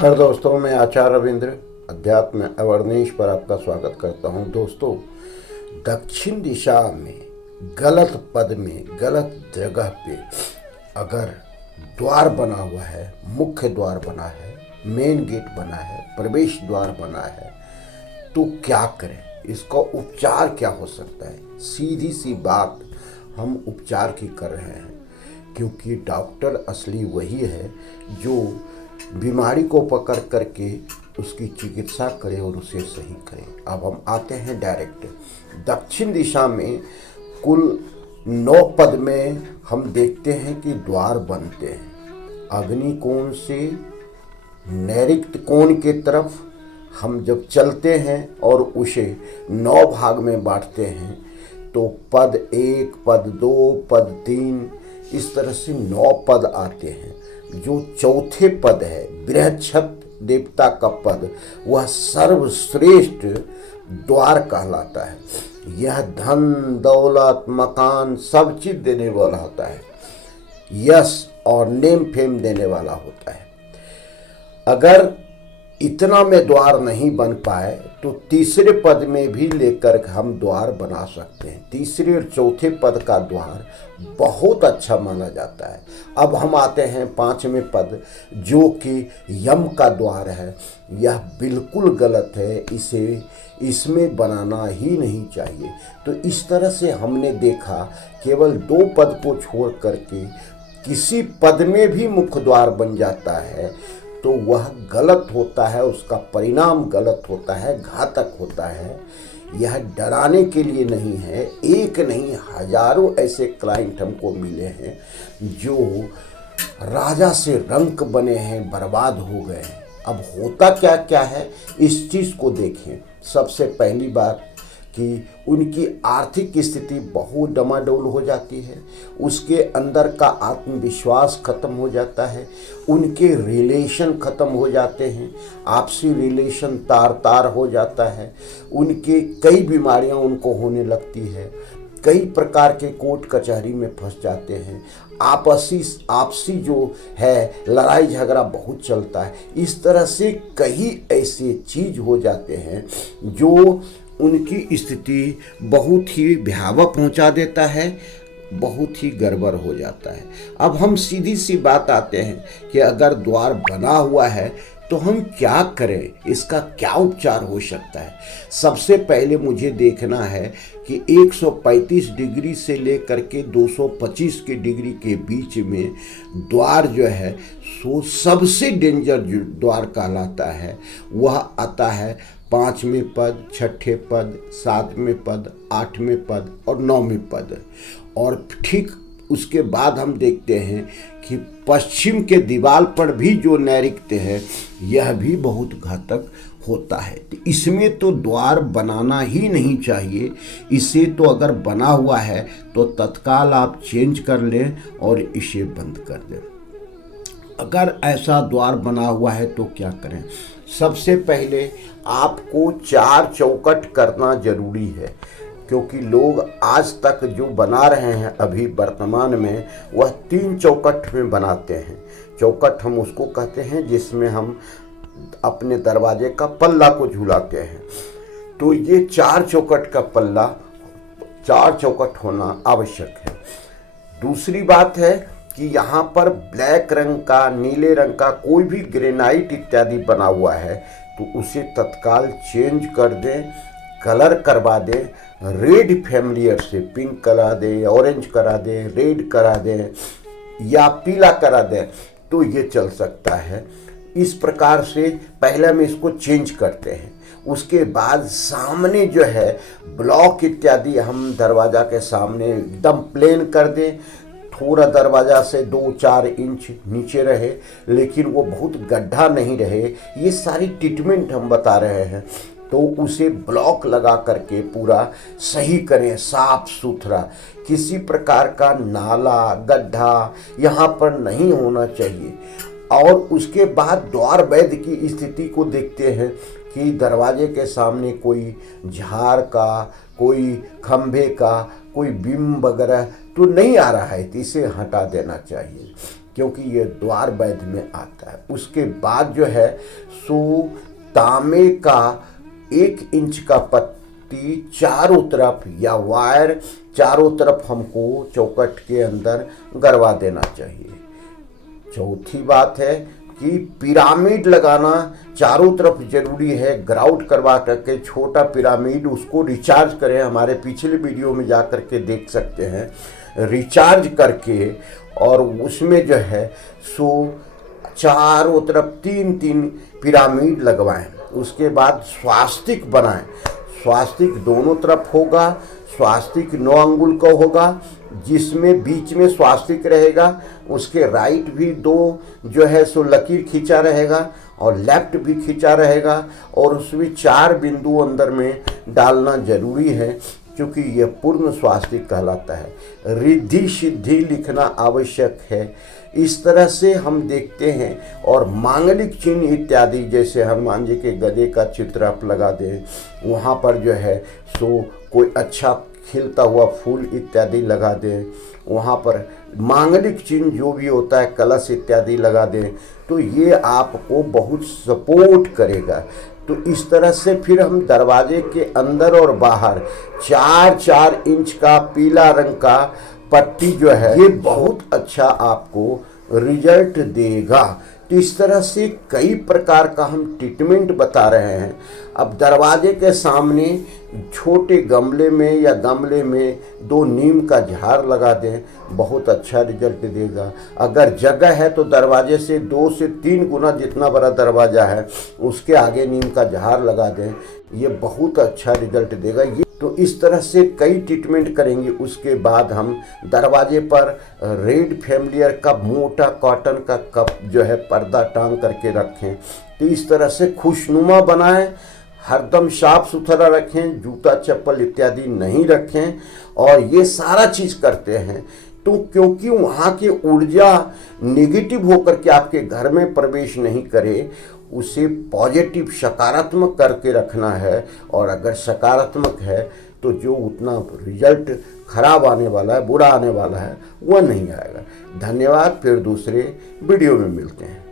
नमस्कार दोस्तों, मैं आचार्य रविंद्र अध्यात्म अवर्नेश पर आपका स्वागत करता हूं। दोस्तों, दक्षिण दिशा में गलत पद में गलत जगह पे अगर द्वार बना हुआ है, मुख्य द्वार बना है, मेन गेट बना है, प्रवेश द्वार बना है, तो क्या करें? इसका उपचार क्या हो सकता है? सीधी सी बात, हम उपचार की कर रहे हैं, क्योंकि डॉक्टर असली वही है जो बीमारी को पकड़ करके उसकी चिकित्सा करे और उसे सही करे। अब हम आते हैं डायरेक्ट। दक्षिण दिशा में कुल 9 पद में हम देखते हैं कि द्वार बनते हैं। अग्नि कोण से नैऋत्य कोण के तरफ हम जब चलते हैं और उसे 9 भाग में बांटते हैं तो पद 1, पद 2, पद 3 इस तरह से 9 पद आते हैं। जो चौथे पद है बृहच्छत देवता का पद, वह सर्वश्रेष्ठ द्वार कहलाता है। यह धन दौलत मकान सब चीज देने वाला होता है, यश और नेम फेम देने वाला होता है। अगर इतना में द्वार नहीं बन पाए तो तीसरे पद में भी लेकर हम द्वार बना सकते हैं। तीसरे और चौथे पद का द्वार बहुत अच्छा माना जाता है। अब हम आते हैं 5वें पद, जो कि यम का द्वार है। यह बिल्कुल गलत है, इसमें बनाना ही नहीं चाहिए। तो इस तरह से हमने देखा, केवल 2 पद को छोड़ करके किसी पद में भी मुख्य द्वार बन जाता है तो वह गलत होता है, उसका परिणाम गलत होता है, घातक होता है। यह डराने के लिए नहीं है। एक नहीं, हजारों ऐसे क्लाइंट हमको मिले हैं जो राजा से रंक बने हैं, बर्बाद हो गए हैं। अब होता क्या क्या है, इस चीज़ को देखें। सबसे पहली बात कि उनकी आर्थिक स्थिति बहुत डमाडोल हो जाती है, उसके अंदर का आत्मविश्वास खत्म हो जाता है, उनके रिलेशन खत्म हो जाते हैं, आपसी रिलेशन तार तार हो जाता है, उनके कई बीमारियां उनको होने लगती है, कई प्रकार के कोर्ट कचहरी में फंस जाते हैं, आपसी जो है लड़ाई झगड़ा बहुत चलता है। इस तरह से कई ऐसे चीज हो जाते हैं जो उनकी स्थिति बहुत ही भयावह पहुंचा देता है, बहुत ही गड़बड़ हो जाता है। अब हम सीधी सी बात आते हैं कि अगर द्वार बना हुआ है तो हम क्या करें, इसका क्या उपचार हो सकता है? सबसे पहले मुझे देखना है कि 135 डिग्री से लेकर के 225 के डिग्री के बीच में द्वार जो है सो सबसे डेंजर द्वार कहलाता है। वह आता है 5वें पद, 6ठे पद, 7वें पद, 8वें पद और 9वें पद। और ठीक उसके बाद हम देखते हैं कि पश्चिम के दीवार पर भी जो नैऋत्य है यह भी बहुत घातक होता है। तो इसमें तो द्वार बनाना ही नहीं चाहिए। इसे तो अगर बना हुआ है तो तत्काल आप चेंज कर लें और इसे बंद कर दें। अगर ऐसा द्वार बना हुआ है तो क्या करें? सबसे पहले आपको 4 चौखट करना जरूरी है, क्योंकि लोग आज तक जो बना रहे हैं अभी वर्तमान में वह 3 चौखट में बनाते हैं। चौखट हम उसको कहते हैं जिसमें हम अपने दरवाजे का पल्ला को झुलाते हैं। तो ये 4 चौखट का पल्ला, 4 चौखट होना आवश्यक है। दूसरी बात है कि यहाँ पर ब्लैक रंग का, नीले रंग का कोई भी ग्रेनाइट इत्यादि बना हुआ है तो उसे तत्काल चेंज कर दें, कलर करवा दें। रेड फैमिलियर से पिंक करा दें, ऑरेंज करा दें, रेड करा दें या पीला करा दें तो ये चल सकता है। इस प्रकार से पहले हम इसको चेंज करते हैं। उसके बाद सामने जो है ब्लॉक इत्यादि हम दरवाज़ा के सामने एकदम प्लेन कर दें। थोड़ा दरवाज़ा से 2-4 इंच नीचे रहे, लेकिन वो बहुत गड्ढा नहीं रहे। ये सारी ट्रीटमेंट हम बता रहे हैं। तो उसे ब्लॉक लगा करके पूरा सही करें, साफ सुथरा। किसी प्रकार का नाला गड्ढा यहाँ पर नहीं होना चाहिए। और उसके बाद द्वार वैद्य की स्थिति को देखते हैं कि दरवाजे के सामने कोई झाड़ का, कोई खंभे का, कोई बीम वगैरह तो नहीं आ रहा है, तो इसे हटा देना चाहिए। क्योंकि ये द्वार वैध में आता है। उसके बाद जो है सो तांबे का 1 इंच का पत्ती चारों तरफ या वायर चारों तरफ हमको चौखट के अंदर गड़वा देना चाहिए। चौथी बात है कि पिरामिड लगाना चारों तरफ जरूरी है। ग्राउट करवा करके छोटा पिरामिड उसको रिचार्ज करें, हमारे पिछले वीडियो में जा करके देख सकते हैं। रिचार्ज करके और उसमें जो है सो चारों तरफ 3-3 पिरामिड लगवाएं। उसके बाद स्वास्तिक बनाएं। स्वास्तिक दोनों तरफ होगा। स्वास्तिक 9 अंगुल का होगा, जिसमें बीच में स्वास्तिक रहेगा। उसके राइट भी 2 जो है सो लकीर खींचा रहेगा और लेफ्ट भी खींचा रहेगा, और उसमें 4 बिंदु अंदर में डालना जरूरी है, क्योंकि यह पूर्ण स्वास्तिक कहलाता है। रिद्धि सिद्धि लिखना आवश्यक है। इस तरह से हम देखते हैं। और मांगलिक चिन्ह इत्यादि, जैसे हनुमान जी के गदे का चित्र आप लगा दें, वहाँ पर जो है सो कोई अच्छा खिलता हुआ फूल इत्यादि लगा दें, वहाँ पर मांगलिक चिन्ह जो भी होता है कलश इत्यादि लगा दें, तो ये आपको बहुत सपोर्ट करेगा। तो इस तरह से फिर हम दरवाजे के अंदर और बाहर 4-4 इंच का पीला रंग का पट्टी जो है ये बहुत अच्छा आपको रिजल्ट देगा। तो इस तरह से कई प्रकार का हम ट्रीटमेंट बता रहे हैं। अब दरवाजे के सामने छोटे गमले में या गमले में 2 नीम का झाड़ लगा दें, बहुत अच्छा रिजल्ट देगा। अगर जगह है तो दरवाजे से 2 से 3 गुना जितना बड़ा दरवाज़ा है उसके आगे नीम का झाड़ लगा दें, ये बहुत अच्छा रिजल्ट देगा। ये तो इस तरह से कई ट्रीटमेंट करेंगे। उसके बाद हम दरवाजे पर रेड फैमिलियर का मोटा कॉटन का कप जो है पर्दा टांग करके रखें। तो इस तरह से खुशनुमा बनाएं, हरदम साफ सुथरा रखें, जूता चप्पल इत्यादि नहीं रखें, और ये सारा चीज़ करते हैं तो क्योंकि वहाँ की ऊर्जा नेगेटिव होकर के आपके घर में प्रवेश नहीं करे, उसे पॉजिटिव सकारात्मक करके रखना है। और अगर सकारात्मक है तो जो उतना रिजल्ट खराब आने वाला है, बुरा आने वाला है, वह नहीं आएगा। धन्यवाद। फिर दूसरे वीडियो में मिलते हैं।